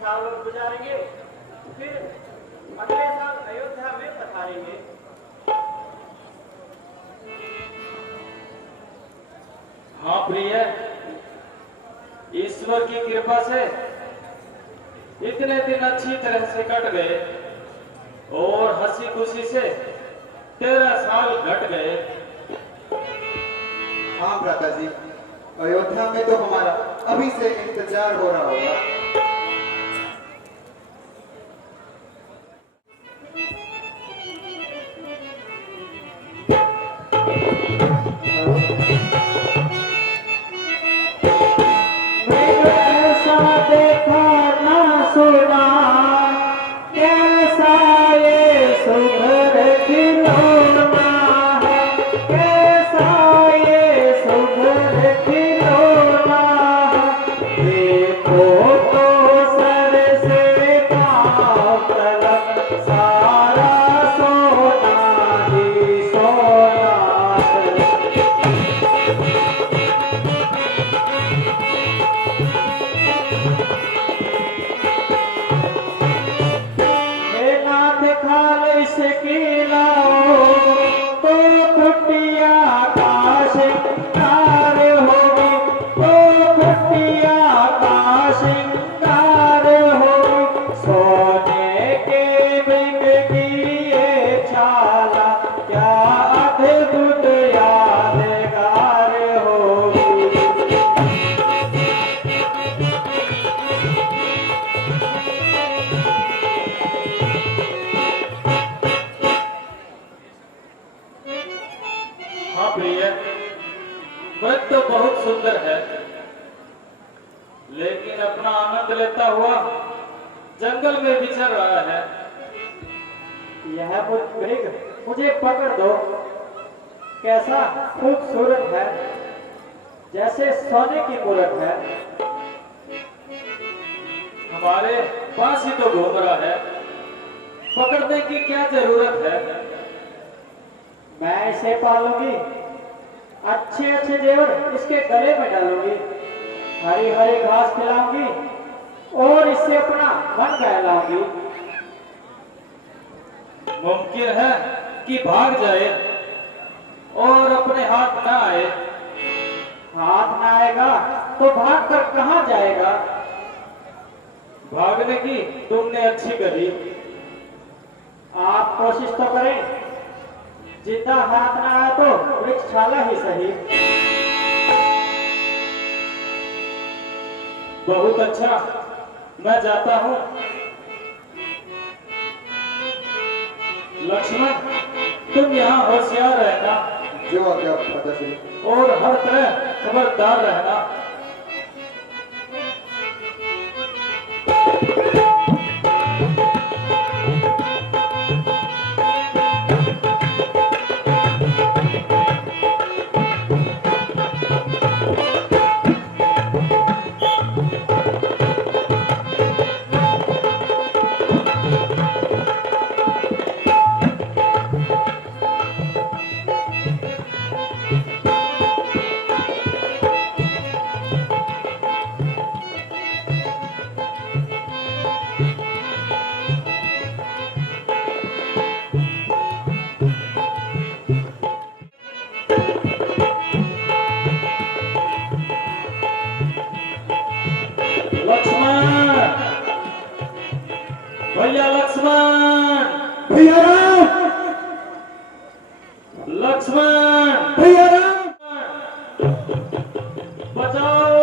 साल और गुजारेंगे, फिर अगले साल अयोध्या में पधारेंगे। हाँ प्रिय, ईश्वर की कृपा से इतने दिन अच्छी तरह से कट गए और हंसी खुशी से 13 साल घट गए। हाँ भ्राता जी, अयोध्या में तो हमारा अभी से इंतजार हो रहा होगा। देखा ना सुना कैसा ये सुघर खिलौना है, कैसा ये सुघर खिलौना है। देखो तो सर से पाँव तक सारा सोना ही सोना है। हाँ प्रिय, मृग तो बहुत सुंदर है, लेकिन अपना आनंद लेता हुआ जंगल में विचर रहा है। यह मृग मुझे पकड़ दो। कैसा खूबसूरत है, जैसे सोने की मूरत है। हमारे पास ही तो घूम रहा है, पकड़ने की क्या जरूरत है? मैं इसे पालूंगी, अच्छे अच्छे जेवर इसके गले में डालूंगी, हरी हरी घास खिलाऊंगी और इससे अपना मन बहलाऊंगी। मुमकिन है कि भाग जाए और अपने हाथ ना आए। हाथ ना आएगा तो भाग कर कहाँ जाएगा? भागने की तुमने अच्छी करी। आप कोशिश तो करें, जितना हाथ ना आया तो वृक्षशाला ही सही। बहुत अच्छा, मैं जाता हूँ। लक्ष्मण, तुम यहाँ होशियार रहना जो आज्ञा माताश्री। और हर तरह खबरदार रहना। लक्ष्मण, भैया लक्ष्मण, भैया राम, लक्ष्मण, भैया राम, बचाओ,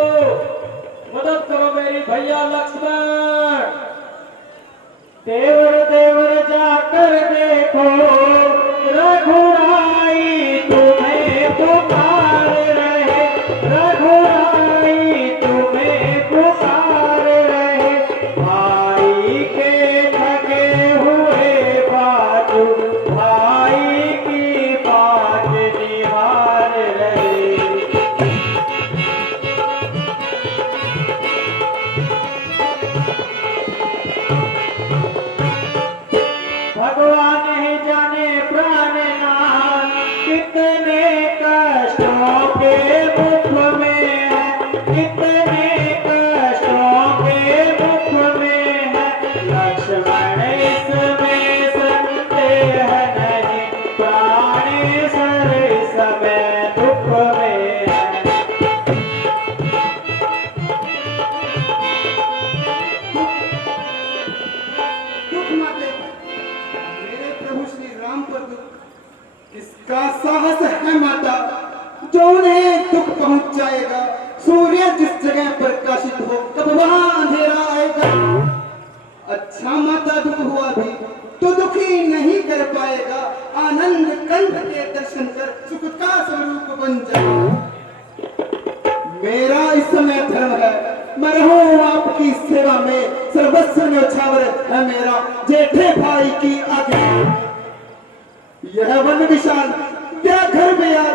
मदद करो मेरी भैया लक्ष्मण। देवर देवर जाकर देखो, रघुराई तुम्हें पुकार रहे, रघुराई तुम्हें पुकार रहे। भाई के थके हुए बाजू, भाई की बात निहार रहे। भगवान ही जाने प्राणनाथ, कितने कष्टों के मुख में है, कितने कष्टों के मुख में है। लक्ष्मण इसमें संदेह नहीं, प्राणेश्वर इसमें दुख में है। दुख मत दे मेरे प्रभु श्री राम पर दुख। किसका साहस है माता जो उन्हें दुख पहुंचाएगा? सूर्य जिस जगह प्रकाशित हो तब वहां अंधेरा आएगा। अच्छा माता, दुख हुआ भी तो दुखी नहीं कर पाएगा। आनंद कंठ के दर्शन कर सुख का स्वरूप बन जाएगा। मेरा इस समय धर्म है, मैं रहूं आपकी सेवा में। सर्वस्व न्योछावर है मेरा जेठे भाई की आज्ञा। यह वन विशाल व्याघ्र बिहार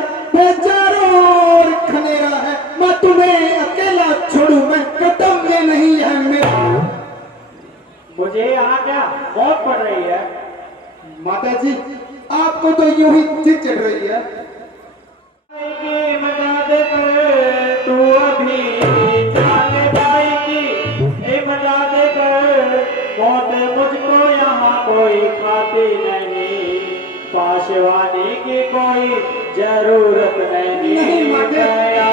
चारों ओर खनेरा है। मैं तुम्हें अकेला छोड़ू, मैं कदम में नहीं है मेरा। मुझे यहाँ क्या मौत पड़ रही है? माता जी, आपको तो यूं ही जिद चढ़ रही है। की मदद कर तू अभी, जाने भाई की ए मदद कर। मौत मुझको यहाँ कोई खाती नहीं, पाशवानी की कोई जरूरत नहीं। गया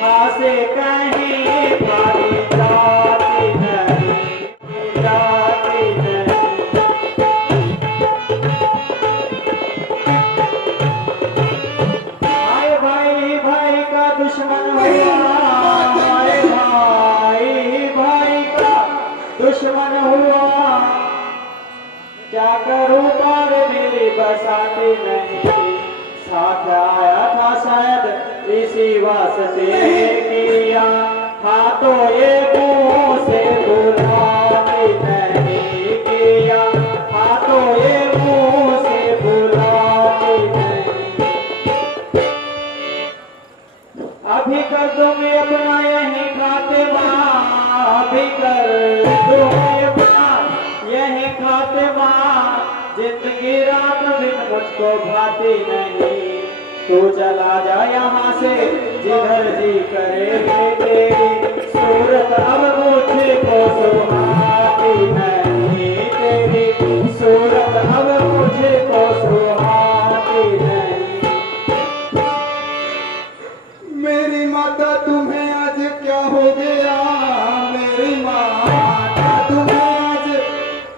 हासे कहीं भागी जाती नहीं, जाती नहीं। आए भाई भाई का दुश्मन हुआ, आए भाई भाई का दुश्मन हुआ। क्या करूं पार मेरी बसाती नहीं, साथ आया था इसी वास्ते किया, हाथों ये मुंह से बुलाती नहीं किया, हाथों ये मुंह से बुलाती नहीं। अभी कर दूंगी अपना यही खातिमा, अभी कर दूंगी अपना यही खातिमा, जिंदगी रात दिन मुझको भाती नहीं। तू चला जा यहाँ से जिधर जी करे, तेरी सूरत अब मुझको सुहाती नहीं, तेरी सूरत अब मुझको सुहाती नहीं। मेरी माता तुम्हें आज क्या हो गया, मेरी माता तुम्हें आज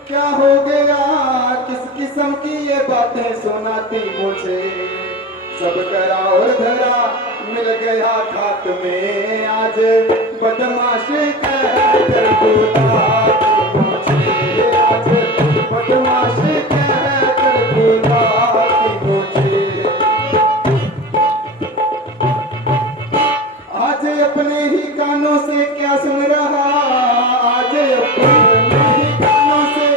क्या हो गया, किस किस्म की ये बातें सुनाती मुझे। सब करा और धरा मिल गया खाक में, आज बदमाश कह कर बुलाती मुझे, आज बदमाश कह कर बुलाती मुझे। आज अपने ही कानों से क्या सुन रहा, आज अपने ही कानों से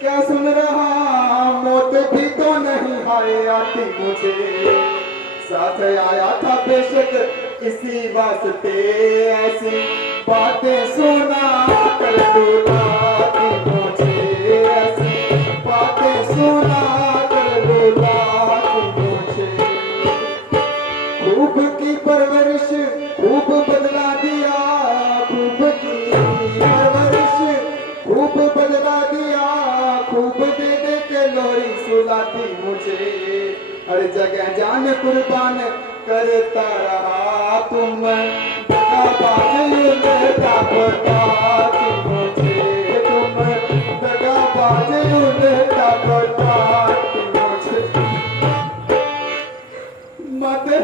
क्या सुन रहा, मौत भी तो नहीं हाय आती मुझे। साथ आया था बेशक इसी वास्ते, ऐसी बातें सुना कर बुलाती मुझे, ऐसी बातें सुना कर बुलाती मुझे। खूब की परवरिश खूब बदला दिया, खूब की परवरिश खूब बदला दिया, खूब दे दे के लोरी सुलाती मुझे। हर जगह जान कुर्बान करता रहा, तुम दगाबाज उल्टा बताती मुझे, तुम दगाबाज उल्टा बताती मुझे। माते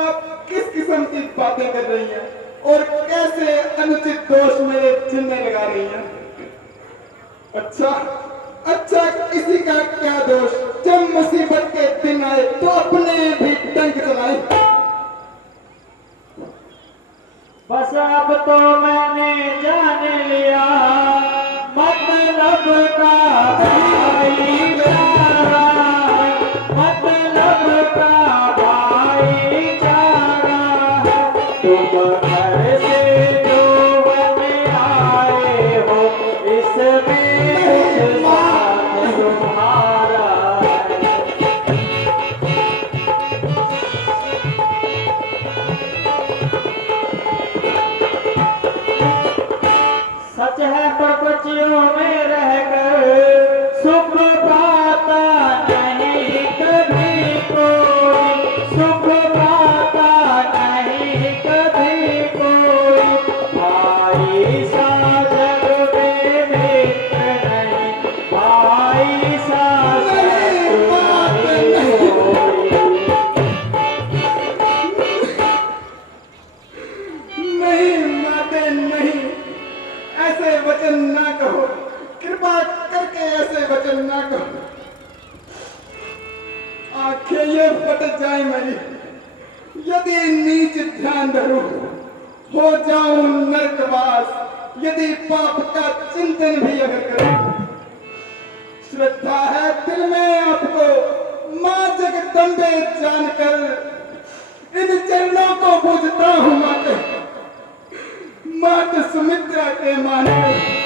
आप किस किस्म की बातें कर रही हैं और कैसे अनुचित दोष मेरे चिन्ह लगा रही हैं। अच्छा किसी का क्या दोष, जब मुसीबत के दिन आए तो अपने भी डंक चलाए। बस अब तो मैंने जान लिया, मतलब का भाईचारा, मतलब का भाईचारा। तुम घर से जो बने आए हो, इसमें साथ तुम्हारा है। सच है प्रपंचियों में रहकर सुख पाता नहीं कभी कोई, सुख पाता नहीं कभी कोई। भाई सा जग में मित्र नहीं, भाई सा शत्रु नहीं कोई। नहीं माते नहीं, ऐसे वचन ना कहो, कृपा करके ऐसे वचन ना कहो। आंखें ये फट जाए मेरी यदि नीच ध्यान धरूं, हो जाऊं नरकवास यदि पाप का चिंतन भी अगर करूं। श्रद्धा है दिल में आपको मां जगदम्बे जानकर, इन चरणों को पूजता हूं माते, माता सुमित्रा के मानकर।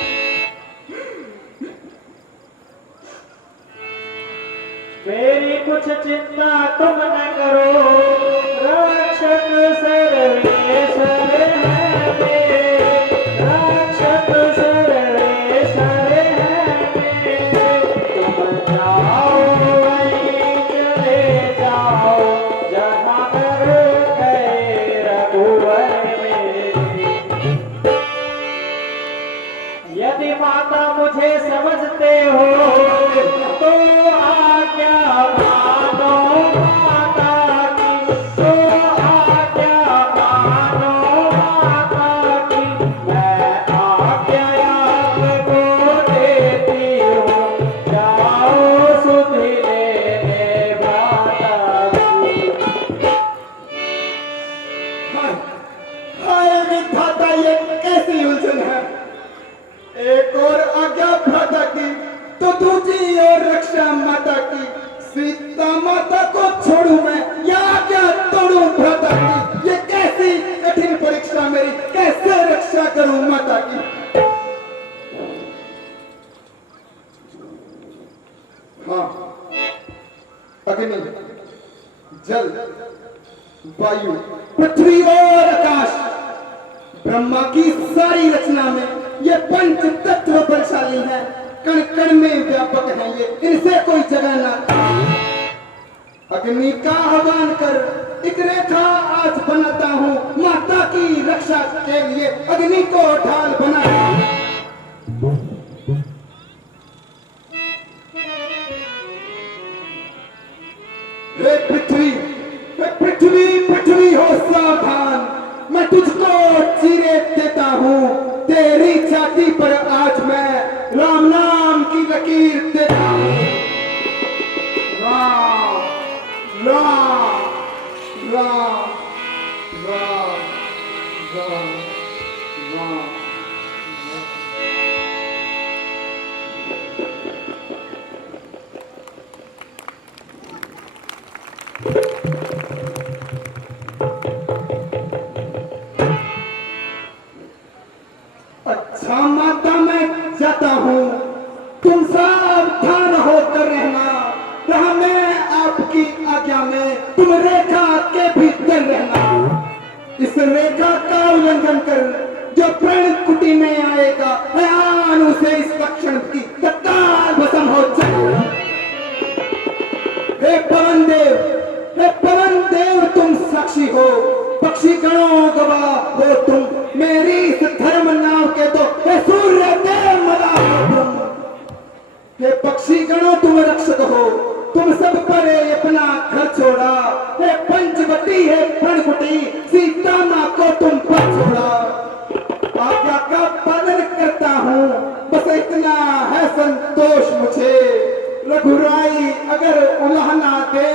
मेरी कुछ चिंता तुम न करो, रक्षक सर्वेश्वर है मेरे, रक्षक सर्वेश्वर है मेरे। तुम जाओ वहीं चले जाओ, जहाँ कर गए रघुवर मेरे। यदि माता मुझे समझते हो तो आज्ञा मानो माता। सबको छोड़ूं मैं या क्या तोड़ूं भ्राता की? ये कैसी कठिन परीक्षा मेरी, कैसे रक्षा करूं माता की? हाँ, अग्नि, जल, वायु, पृथ्वी और आकाश, ब्रह्मा की सारी रचना में ये पंच तत्व बलशाली हैं, कण कण में व्यापक हैं ये, इनसे कोई जगह ना। अग्नि का आह्वान कर एक रेखा आज बनाता हूँ माता की रक्षा के लिए, अग्नि को ढाल बना। हे पृथ्वी, पृथ्वी पृथ्वी हो सावधान, मैं तुझको चीरे देता हूँ, तेरी छाती पर आज मैं राम नाम की लकीर देता हूँ। राम राम राम राम राम राम। अच्छा माता, मैं जाता हूँ, तुम सावधान होकर रहना, रहा मैं आपकी आज्ञा में, तुम रेखा के भीतर रहना। इस रेखा का उल्लंघन कर जो प्रण कुटी में आएगा, हयान उसे इस लक्षण की तत्काल भस्म हो जाएगा। हे पवन देव, हे पवन देव, तुम साक्षी हो, पक्षी गणों गवाह हो तुम, मेरी इस धर्म नाव के तो हे सूर्य देव मदाह हो तुम। हे पक्षी गणों तुम रक्षक हो, तुम सब पर अपना घर छोड़ा, हे पंचवटी है प्रणकुटी, सीता माँ को तुम पर छोड़ा। आज्ञा का पालन करता हूँ, बस इतना है संतोष मुझे, रघुराई अगर उलाहना दे